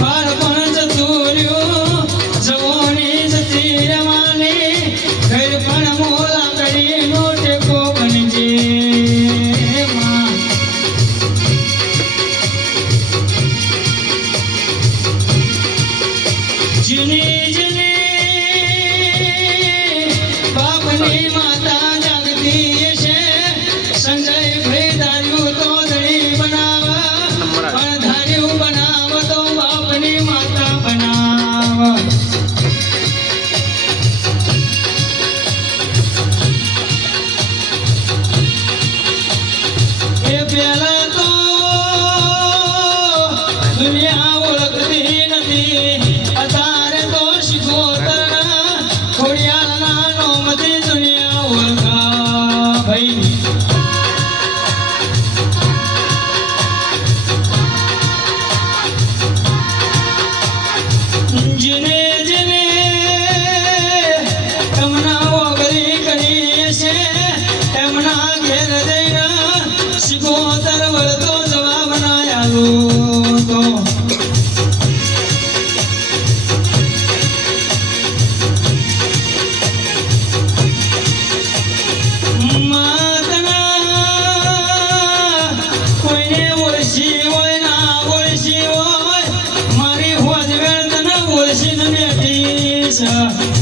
બાળપણ જતું રહ્યું, જવાની જતી રવાની, ઘર પણ મોલા કરીને ટેકો બનજે માં. જીની બાપની માતા જાગતી છે, સંજય ભાઈ ધાર્યું તો દળી બનાવ, પણ ધાર્યું બનાવ તો બાપની માતા બનાવ. એ પહેલા તો દુનિયા ઓળખતી નથી, અત્યારે તો શીખોતરના ખોડિયારના નોમથી દુનિયા ઓળખા ભાઈ. જેને જેને એમના વગરી કરી છે, એમના ઘેર જઈને શીખોતર વળતો જવાબ ના આલો તો. કોઈને ઓળશી હોય ના ઓળશી હોય, મારી હોજ વેળ તને ઓળશી ને બેઠી છે.